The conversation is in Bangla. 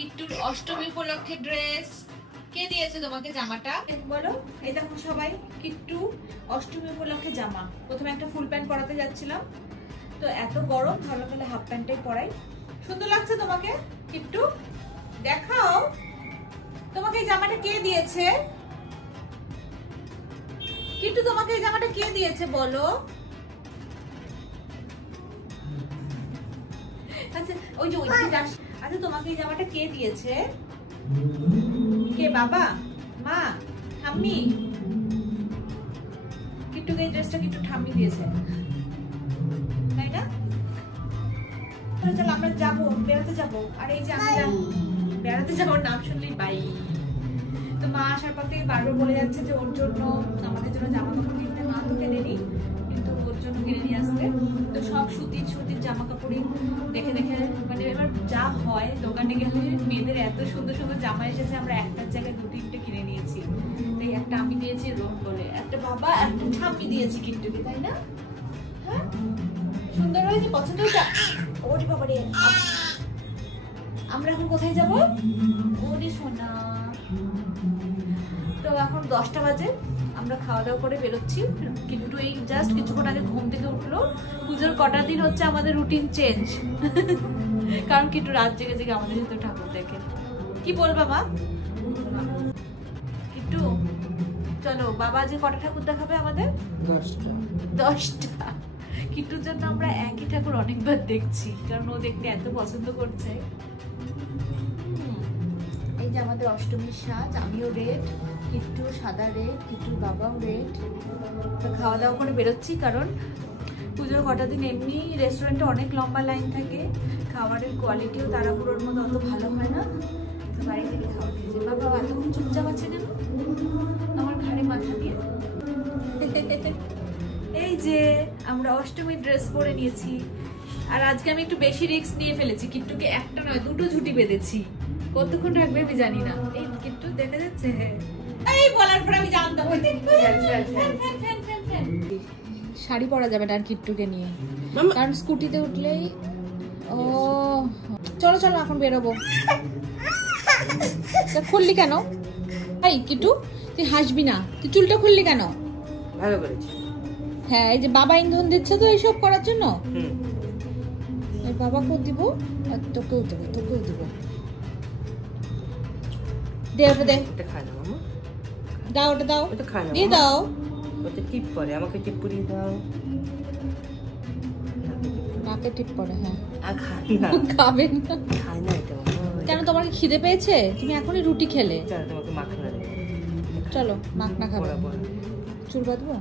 কিট্টুর অষ্টমী উপলক্ষে ড্রেস। কে দিয়েছে তোমাকে জামাটা বলো? এই দেখো সবাই, কিট্টু অষ্টমী উপলক্ষে জামা। প্রথমে একটা ফুল প্যান্ট পরাতে যাচ্ছিলাম, তো এত গরম, ভালো করে হাফ প্যান্টটাই পরাই। সুন্দর লাগছে তোমাকে কিট্টু? দেখাও তোমাকে এই জামাটা কে দিয়েছে? কিট্টু তোমাকে এই জামাটা কে দিয়েছে বলো? আচ্ছা ওই যে আচ্ছা তোমাকে এই জামাটা কে দিয়েছে? কে, বাবা, মা, ঠাম্মি? কিট্টুকে এই ড্রেসটা কিট্টু ঠাম্মি দিয়েছে, তাই না? চলো আমরা যাবো, বেড়াতে যাবো। আর এই যে আমরা বেড়াতে যাওয়ার নাম শুনলেই বাই। তো মা আসার পর থেকে বারবার বলে যাচ্ছে যে ওর জন্য, আমাদের জন্য জামা কাপড় কিনতে। মা তো কিনেনি, কিন্তু ওর জন্য কিনে নিয়ে আসতে। তো সব সুতির জামা কাপড়ই দেখে দেখে, মানে এবার যা হয় দোকানে গেলে মেয়েদের এত সুন্দর সুন্দর জামা এসেছে, আমরা একটার জায়গায় দু তিনটে কিনে নিয়েছি। তাই একটা আমি দিয়েছি রোম বলে, একটা বাবা, একটা ঠাম্মি দিয়েছি কিট্টুকে, তাই না? হ্যাঁ সুন্দর হয়েছে, পছন্দ হয়েছে? ওরে বাবা রে, আমরা এখন কোথায় যাবো? ওরে সোনা। তো এখন 10টা বাজে, আমরা খাওয়া দাওয়া করে বেরোচ্ছি। কিন্তু এই জাস্ট কিছুক্ষণ আগে ঘুম থেকে উঠলো। পুজোর কটা দিন হচ্ছে আমাদের রুটিন চেঞ্জ, কারণ কিন্তু রাত জেগে জেগে আমাদের সাথে ঠাকুর দেখে। কি বলবা মা? কিট্টু চলো, বাবা যে কটা ঠাকুর দেখাবে আমাদের? 10টা। কিট্টুর জন্য আমরা একই ঠাকুর অনেকবার দেখছি, কারণ ও দেখতে এত পছন্দ করছে। এই যে আমাদের অষ্টমীর সাজ, আমিও রেড, কিট্টু সাদা রেড, কিট্টুর বাবাও রেড। তো খাওয়া দাওয়া করে বেরোচ্ছি, কারণ পুজোর কটা দিন এমনি রেস্টুরেন্টে অনেক লম্বা লাইন থাকে, খাবারের কোয়ালিটিও তারাপুরোর মতো অত ভালো হয় না। তো বাড়ি থেকে খাওয়া খেয়েছে। বাবা এতক্ষণ চুপচাপ আছে কেন? আমার ঘাড়ে মাথা দিয়ে। এই যে আমরা অষ্টমীর ড্রেস পরে নিয়েছি, আর আজকে আমি একটু বেশি রিস্ক নিয়ে ফেলেছি। কিট্টুকে একটা নয় দুটো ঝুটি বেঁধেছি। কতক্ষণ রাখবে আমি জানি না। এই কিট্টু দেখা যাচ্ছে? এই বলার পর আমি জানতাম শাড়ি পরা যাবে না আর কিট্টুকে নিয়ে, কারণ স্কুটিতে উঠলেই। ও চলো চলো এখন বেরোবো। খুললি কেন? এই কিট্টু তুই হাসবি না, তুই চুলটা খুললি কেন? ভালো করেছি। হ্যাঁ এই যে বাবা ইন্ধন দিচ্ছে তো এইসব করার জন্য। বাবাকেও দিব আর তোকেও দেবো, তোকেও দেবো। দে ওটা দে, দাও ওটা দাও, দিয়ে দাও। ওটা টিপ করে, আমাকে টিপ পরিয়ে দাও। নাকে টিপ পড়ে। হ্যাঁ আর খাই না, খাবেন না? খাই না এটা। কেন, তোমার কি খিদে পেয়েছে? তুমি এখনই রুটি খেলে। চলো তোমাকে মাখনা দেবো। চলো মাখনা খাবো। চুল বাঁধবো।